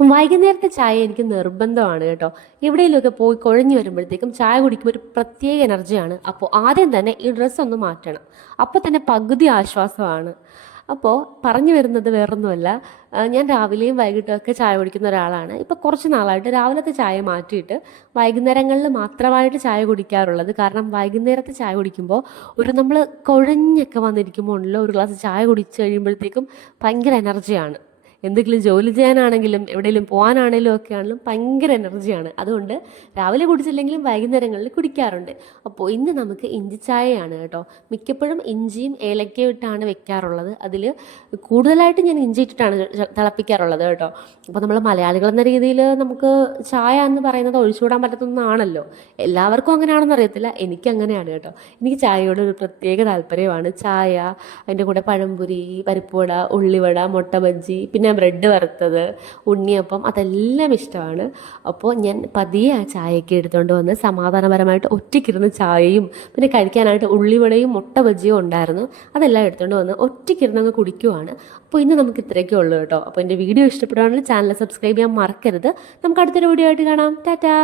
വൈകുന്നേരത്തെ ചായ എനിക്ക് നിർബന്ധമാണ് കേട്ടോ. എവിടെയെങ്കിലുമൊക്കെ പോയി കുഴഞ്ഞു വരുമ്പോഴത്തേക്കും ചായ കുടിക്കുമ്പോൾ ഒരു പ്രത്യേക എനർജിയാണ്. അപ്പോൾ ആദ്യം തന്നെ ഈ ഡ്രസ്സ് ഒന്ന് മാറ്റണം. അപ്പോൾ തന്നെ പകുതി ആശ്വാസമാണ്. അപ്പോൾ പറഞ്ഞു വരുന്നത് വേറൊന്നുമല്ല, ഞാൻ രാവിലെയും വൈകിട്ടും ഒക്കെ ചായ കുടിക്കുന്ന ഒരാളാണ്. ഇപ്പോൾ കുറച്ച് നാളായിട്ട് രാവിലത്തെ ചായ മാറ്റിയിട്ട് വൈകുന്നേരങ്ങളിൽ മാത്രമായിട്ട് ചായ കുടിക്കാറുള്ളത്. കാരണം വൈകുന്നേരത്തെ ചായ കുടിക്കുമ്പോൾ നമ്മൾ കുഴഞ്ഞൊക്കെ വന്നിരിക്കുമ്പോൾ ഉണ്ടല്ലോ, ഒരു ഗ്ലാസ് ചായ കുടിച്ച് കഴിയുമ്പോഴത്തേക്കും ഭയങ്കര എനർജിയാണ്. എന്തെങ്കിലും ജോലി ചെയ്യാനാണെങ്കിലും എവിടെയെങ്കിലും പോകാനാണെങ്കിലും ഒക്കെ ആണെങ്കിലും ഭയങ്കര എനർജിയാണ്. അതുകൊണ്ട് രാവിലെ കുടിച്ചില്ലെങ്കിലും വൈകുന്നേരങ്ങളിൽ കുടിക്കാറുണ്ട്. അപ്പോൾ ഇന്ന് നമുക്ക് ഇഞ്ചി ചായയാണ് കേട്ടോ. മിക്കപ്പോഴും ഇഞ്ചിയും ഏലക്കയും ഇട്ടാണ് വെക്കാറുള്ളത്. അതിൽ കൂടുതലായിട്ട് ഞാൻ ഇഞ്ചി ഇട്ടിട്ടാണ് തിളപ്പിക്കാറുള്ളത് കേട്ടോ. അപ്പോൾ നമ്മൾ മലയാളികൾ എന്ന രീതിയിൽ നമുക്ക് ചായ എന്ന് പറയുന്നത് ഒഴിച്ചുകൂടാൻ പറ്റാത്തതൊന്നാണല്ലോ. എല്ലാവർക്കും അങ്ങനെയാണെന്ന് അറിയത്തില്ല, എനിക്ക് അങ്ങനെയാണ് കേട്ടോ. എനിക്ക് ചായയോട് ഒരു പ്രത്യേക താല്പര്യമാണ്. ചായ, അതിൻ്റെ കൂടെ പഴംപൊരി, പരിപ്പുവട, ഉള്ളിവട, മുട്ട ബജ്ജി, പിന്നെ ബ്രെഡ് വറുത്തത്, ഉണ്ണിയപ്പം, അതെല്ലാം ഇഷ്ടമാണ്. അപ്പോൾ ഞാൻ പതിയെ ആ ചായയൊക്കെ എടുത്തുകൊണ്ട് വന്ന് സമാധാനപരമായിട്ട് ഒറ്റയ്ക്കിരുന്ന് ചായയും പിന്നെ കഴിക്കാനായിട്ട് ഉള്ളിവടയും മുട്ട ബജ്ജിയും ഉണ്ടായിരുന്നു, അതെല്ലാം എടുത്തുകൊണ്ട് വന്ന് ഒറ്റയ്ക്കിരുന്ന് അങ്ങ് കുടിക്കുവാണ്. അപ്പോൾ ഇന്ന് നമുക്ക് ഇത്രയൊക്കെ ഉള്ളൂ കേട്ടോ. അപ്പോൾ എൻ്റെ വീഡിയോ ഇഷ്ടപ്പെടുകയാണെങ്കിൽ ചാനൽ സബ്സ്ക്രൈബ് ചെയ്യാൻ മറക്കരുത്. നമുക്ക് അടുത്തൊരു വീഡിയോ ആയിട്ട് കാണാം. ടാറ്റാ.